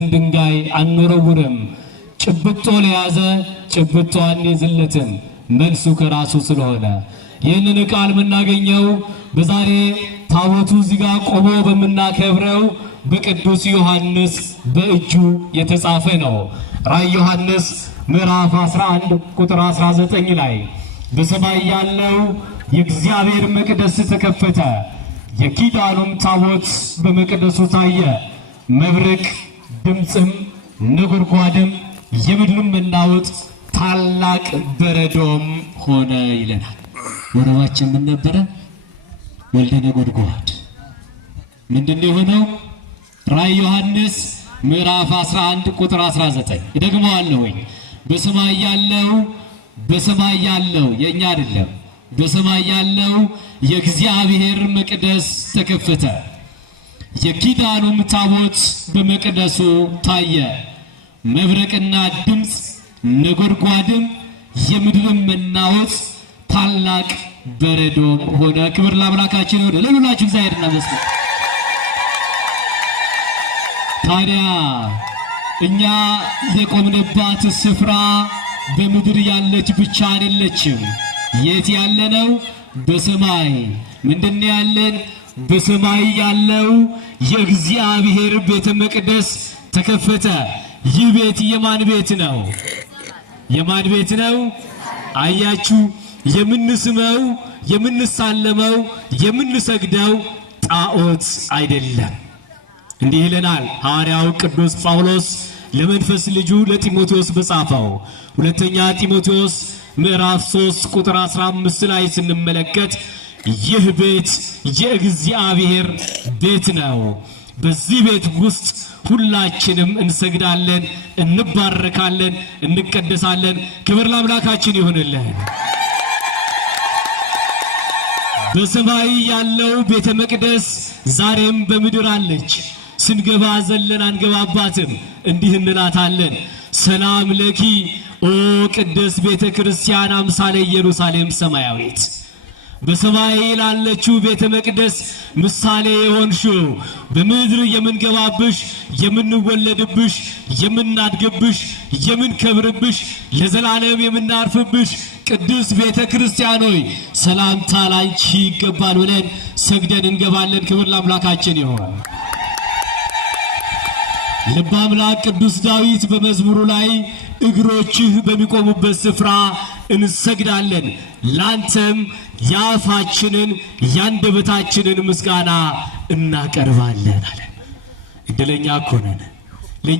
ድንጋይ አንወረውርም ጭብጦ ለያዘ ጭብጦ አንይዝለትም መልሱ ከራሱ ስለሆነ ይህንን ቃል የምናገኘው በዛሬ ታቦቱ እዚህ ጋር ቆሞ በመናከብረው በቅዱስ ዮሐንስ በእጁ የተጻፈ ነው። ራዕይ ዮሐንስ ምዕራፍ 11 ቁጥር 19 ላይ በሰማይ ያለው የእግዚአብሔር መቅደስ ተከፈተ፣ የኪዳኑም ታቦት በመቅደሱ ታየ፣ መብረቅ ድምጽም ነጎድጓድም የምድርም መናወጥ ታላቅ በረዶም ሆነ ይለናል። ወረባችን ምን ነበረ? ወልደ ነጎድጓድ። ምንድነው የሆነው? ራዕይ ዮሐንስ ምዕራፍ 11 ቁጥር 19 ይደግመዋለሁ። በሰማይ ያለው የኛ አይደለም፣ በሰማይ ያለው የእግዚአብሔር መቅደስ ተከፈተ፣ የኪዳኑም ታቦት በመቅደሱ ታየ፣ መብረቅና ድምጽ ነጎድጓድም የምድርም መናወጥ ታላቅ በረዶም ሆነ። ክብር ለአምላካችን ይሁን። ለሁላችሁ እግዚአብሔር ይመስገን። ታዲያ እኛ የቆምንባት ስፍራ በምድር ያለች ብቻ አይደለችም። የት ያለነው? በሰማይ። ምንድነው ያለን? በሰማይ ያለው የእግዚአብሔር ቤተ መቅደስ ተከፈተ። ይህ ቤት የማን ቤት ነው? የማን ቤት ነው? አያችሁ፣ የምንስመው የምንሳለመው የምንሰግደው ጣዖት አይደለም። እንዲህ ይለናል ሐዋርያው ቅዱስ ጳውሎስ ለመንፈስ ልጁ ለጢሞቴዎስ በጻፈው ሁለተኛ ጢሞቴዎስ ምዕራፍ 3 ቁጥር 15 ላይ ስንመለከት ይህ ቤት የእግዚአብሔር ቤት ነው፣ በዚህ ቤት ውስጥ ሁላችንም እንሰግዳለን፣ እንባረካለን፣ እንቀደሳለን። ክብር ለአምላካችን ይሁንልን። በሰማይ ያለው ቤተ መቅደስ ዛሬም በምድር አለች። ስንገባ ዘለን አንገባባትም፣ እንዲህ እንላታለን፣ ሰላም ለኪ ኦ ቅድስት ቤተ ክርስቲያን አምሳለ ኢየሩሳሌም ሰማያዊት። በሰማይ ላለችው ቤተ መቅደስ ምሳሌ የሆንሽው በምድር የምንገባብሽ የምንወለድብሽ የምናድግብሽ የምንከብርብሽ ለዘላለም የምናርፍብሽ ቅድስት ቤተ ክርስቲያን ሆይ ሰላምታ ላንቺ ይገባል ብለን ሰግደን እንገባለን። ክብር ለአምላካችን ይሁን። ልበ አምላክ ቅዱስ ዳዊት በመዝሙሩ ላይ እግሮችህ በሚቆሙበት ስፍራ እንሰግዳለን፣ ላንተም ያፋችንን ያንደበታችንን ምስጋና እናቀርባለን አለ። እድለኛ እኮ ነን።